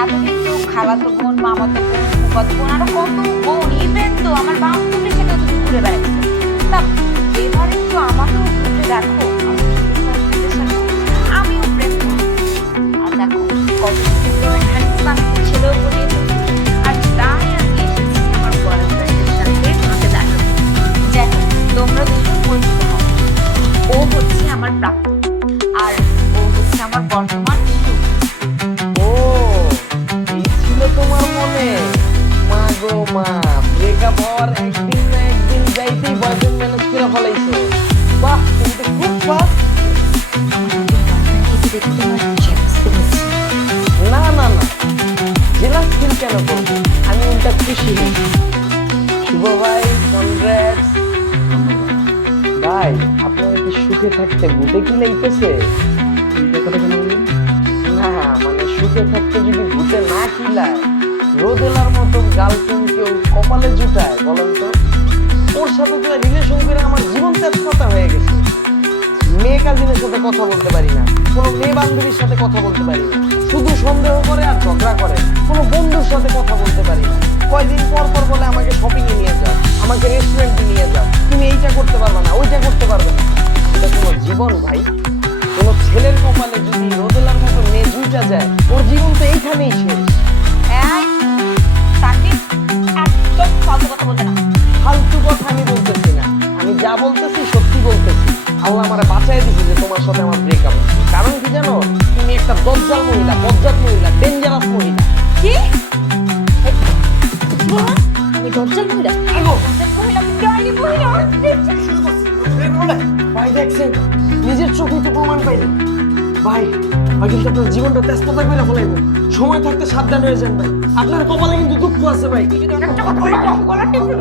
এতদিন তো খালাতো বোন, মামাতো বোন, ফুফাতো বোন, আরো কত বোন, ইভেন তো আমার বান্ধবীর সাথেও তুমি ঘুরে বেড়াচ্ছো। তা এবার একটু আমাকেও ঘুরতে দেখো, আমিও প্রেম করবো। আর দেখো কত সুন্দর হ্যান্ডসাম ছেলেও পড়িয়েছে। আর তাই আমি এসেছি আমার বয়ফ্রেন্ডের সাথে তোমাকে দেখাবো। দেখো তোমরা দুজন পরিচিত হও। ও হচ্ছে আমার প্রাপ্ত, আর ও হচ্ছে আমার বর্তমান সুখ। ও এই ছিল তোমার মনে? মা গো মা, ব্রেকআপ হওয়ার একদিন না একদিন যাইতেই বয়ফ্রেন্ড ম্যানেজ করে ফলাইছো। বাহ, তুমি তো খুব ফাস্ট। না না না, জেলাস ফিল কেন করবো? আমি উল্টা খুশি হয়েছি। শুভ ভাই, কনগ্রেটস। ভাই, আপনার কি সুখে থাকতে ভূতে কি লাইতেছে? না মানে সুখে থাকতে যদি ভূতে না কিলায়, রোদেলার মতো গার্লফ্রেন্ড কেউ কপালে জুটায় বলেন তো? ওর সাথে তো রিলেশন করে আমার জীবন তেজপাতা হয়ে গেছে। মেয়ে কাজিনের সাথে কথা বলতে পারি না, কোনো মেয়ে বান্ধবীর সাথে কথা বলতে পারি না, শুধু সন্দেহ করে আর ঝগড়া করে। কোনো বন্ধুর সাথে কথা বলতে পারি না, কয়দিন পর পর বলে আমাকে শপিং এ নিয়ে যাও, আমাকে রেস্টুরেন্টে নিয়ে যাও, তুমি এইটা করতে পারবে না, ওইটা করতে পারবে না। এটা কোনো জীবন ভাই? কোনো ছেলের কপালে যদি রোদেলার মতো মেয়ে জুইটা যায়, ওর জীবন তো এইখানেই শেষ। এই তাকে একদম ফালতু কথা বলতে না। ফালতু কথা আমি বলতেছি না, আমি যা বলতেছি সত্যি বলতেছি। আল্লাহ আমারে বাঁচাই দিছে যে তোমার সাথে আমার ব্রেকআপ হচ্ছে। কারণ কি জানো? তুমি একটা দজ্জাল মহিলা, বজ্জাত মহিলা, ডেঞ্জারাস মহিলা। কি? আমি দরজাল মহিলা? দরজাল মহিলা? আমি ডাইনি মহিলা? ভাই দেখছেন, নিজের চোখেই তো প্রমাণ পাইলেন। ভাই ভাই কিন্তু আপনার জীবনটা তেজপাতা করে ফেলাইবো। সময় থাকতে সাবধান হয়ে যান ভাই, আপনার কপালে কিন্তু দুঃখ আছে ভাই। একটা কথা বলে গলা টিপে